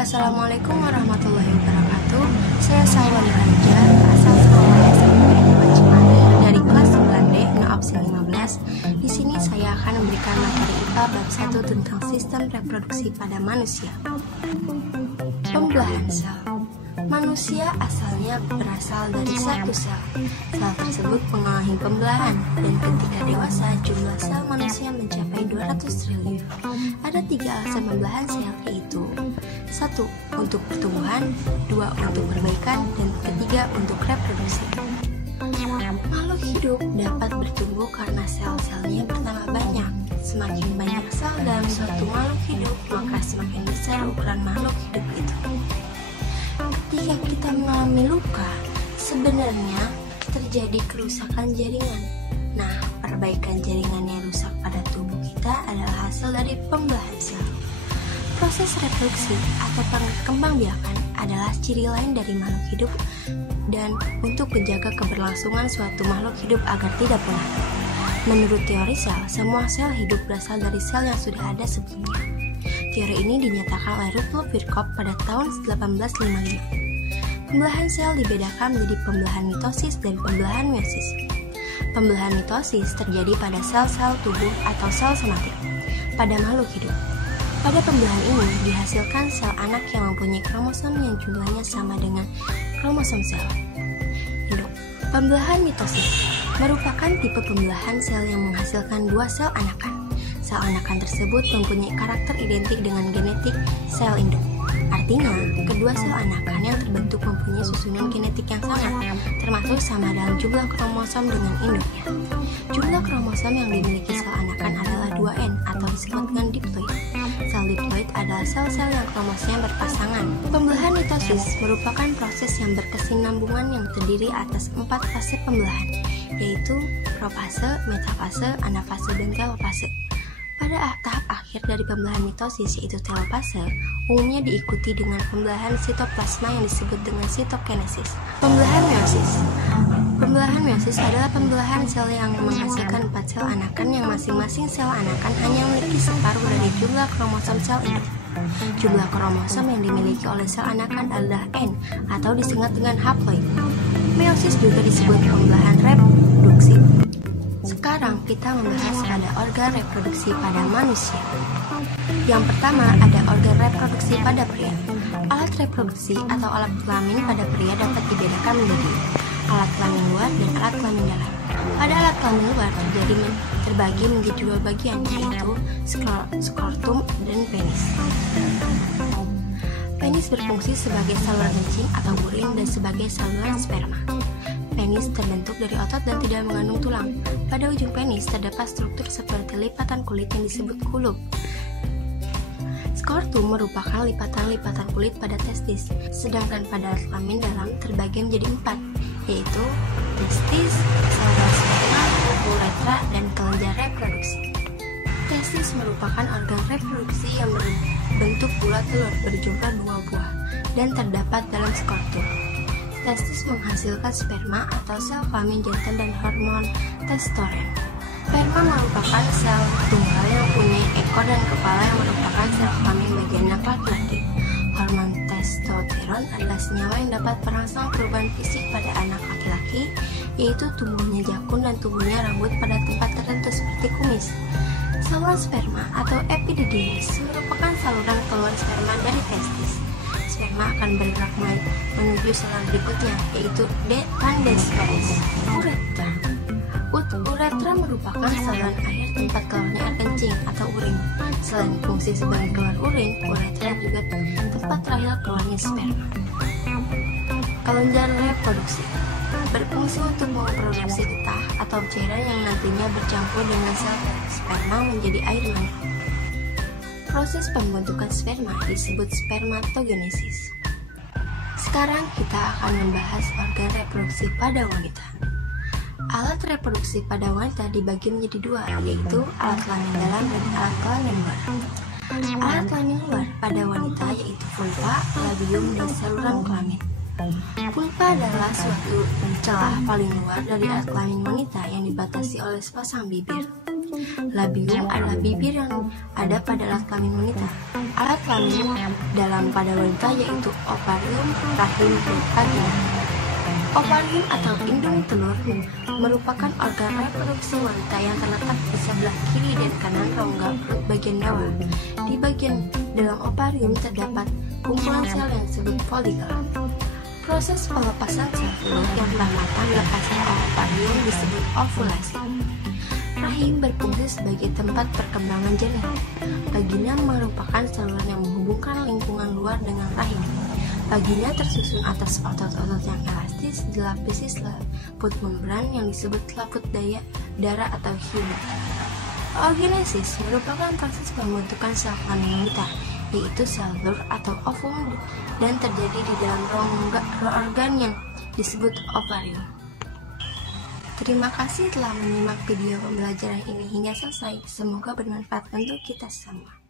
Assalamualaikum warahmatullahi wabarakatuh. Saya Salwan Raja, asal sekolah SMP Negeri Cimande dari kelas 9D, absen 15. Di sini saya akan memberikan materi IPA bab 1 tentang sistem reproduksi pada manusia. Pembelahan sel. Manusia asalnya berasal dari satu sel. Sel tersebut mengalami pembelahan, dan ketika dewasa jumlah sel manusia mencapai 200 triliun. Ada 3 alasan pembelahan sel, yaitu 1. Untuk pertumbuhan, 2. Untuk perbaikan, dan ketiga untuk reproduksi. Makhluk hidup dapat bertumbuh karena sel-selnya bertambah banyak. Semakin banyak sel dalam suatu makhluk hidup, maka semakin besar ukuran makhluk hidup itu. Ketika kita mengalami luka, sebenarnya terjadi kerusakan jaringan. Nah, perbaikan jaringan yang rusak pada tubuh kita adalah hasil dari pembelahan sel. Proses reproduksi atau perkembangbiakan adalah ciri lain dari makhluk hidup dan untuk menjaga keberlangsungan suatu makhluk hidup agar tidak punah. Menurut teori sel, semua sel hidup berasal dari sel yang sudah ada sebelumnya. Teori ini dinyatakan oleh Rudolf Virchow pada tahun 1855. Pembelahan sel dibedakan menjadi pembelahan mitosis dan pembelahan meiosis. Pembelahan mitosis terjadi pada sel-sel tubuh atau sel somatik pada makhluk hidup. Pada pembelahan ini dihasilkan sel anak yang mempunyai kromosom yang jumlahnya sama dengan kromosom sel induk. Pembelahan mitosis merupakan tipe pembelahan sel yang menghasilkan 2 sel anakan. Sel anakan tersebut mempunyai karakter identik dengan genetik sel induk. Artinya, kedua sel anakan yang terbentuk mempunyai susunan genetik yang sama, termasuk sama dalam jumlah kromosom dengan induknya. Jumlah kromosom yang dimiliki sel anakan adalah 2N atau disebut dengan diploid. Sel diploid adalah sel-sel yang kromosomnya berpasangan. Pembelahan mitosis merupakan proses yang berkesinambungan yang terdiri atas 4 fase pembelahan, yaitu profase, metafase, anafase, dan telofase. Pada tahap akhir dari pembelahan mitosis, yaitu telofase, umumnya diikuti dengan pembelahan sitoplasma yang disebut dengan sitokinesis. Pembelahan meiosis. Pembelahan meiosis adalah pembelahan sel yang menghasilkan 4 sel anakan yang masing-masing sel anakan hanya memiliki separuh dari jumlah kromosom sel induk. Jumlah kromosom yang dimiliki oleh sel anakan adalah N atau disingkat dengan haploid. Meiosis juga disebut pembelahan reproduksi. Sekarang kita membahas pada organ reproduksi pada manusia. Yang pertama ada organ reproduksi pada pria. Alat reproduksi atau alat kelamin pada pria dapat dibedakan menjadi alat kelamin luar dan alat kelamin dalam. Pada alat kelamin luar terbagi menjadi 2 bagian, yaitu skrotum dan penis. Penis berfungsi sebagai saluran kencing atau urin dan sebagai saluran sperma. Penis terbentuk dari otot dan tidak mengandung tulang. Pada ujung penis terdapat struktur seperti lipatan kulit yang disebut kulub. Skrotum merupakan lipatan-lipatan kulit pada testis, sedangkan pada alat kelamin dalam terbagi menjadi 4, yaitu testis, saluran sperma, uretra, dan kelenjar reproduksi. Testis merupakan organ reproduksi yang berbentuk bulat telur berjumlah 2 buah dan terdapat dalam skrotum. Testis menghasilkan sperma atau sel kelamin jantan dan hormon testosteron. Sperma merupakan sel tunggal yang punya ekor dan kepala yang merupakan sel kelamin bagian anak laki-laki. Hormon testosteron adalah senyawa yang dapat merangsang perubahan fisik pada anak laki-laki, yaitu tumbuhnya jakun dan tumbuhnya rambut pada tempat tertentu seperti kumis. Saluran sperma atau epididymis merupakan saluran keluar sperma dari testis. Sperma akan bergerak menuju saluran berikutnya, yaitu Pandespermis. Uretra. Uretra merupakan saluran air tempat keluarnya air kencing atau urin. Selain fungsi sebagai keluar urin, uretra juga tempat terakhir keluarnya sperma. Kelenjar reproduksi berfungsi untuk memproduksi getah atau cairan yang nantinya bercampur dengan sel sperma menjadi air mani. Proses pembentukan sperma disebut spermatogenesis. Sekarang kita akan membahas organ reproduksi pada wanita. Alat reproduksi pada wanita dibagi menjadi 2, yaitu alat kelamin dalam dan alat kelamin luar. Alat kelamin luar pada wanita yaitu vulva, labium, dan saluran kelamin. Vulva adalah suatu celah paling luar dari alat kelamin wanita yang dibatasi oleh sepasang bibir. Labium adalah bibir yang ada pada alat kelamin wanita. Alat kelamin dalam pada wanita yaitu ovarium, rahim, dan vagina. Ovarium atau indung telur merupakan organ reproduksi wanita yang terletak di sebelah kiri dan kanan rongga perut bagian bawah. Di bagian dalam ovarium terdapat kumpulan sel yang disebut folikel. Proses pelepasan sel telur yang telah matang lepas ke ovarium disebut ovulasi. Rahim berfungsi sebagai tempat perkembangan janin. Vagina merupakan saluran yang menghubungkan lingkungan luar dengan rahim. Vagina tersusun atas otot-otot yang elastis dilapisi selaput membran yang disebut selaput darah atau himen. Oogenesis merupakan proses pembentukan sel kelamin wanita, yaitu sel telur atau ovum, dan terjadi di dalam rongga organ yang disebut ovarium. Terima kasih telah menyimak video pembelajaran ini hingga selesai. Semoga bermanfaat untuk kita semua.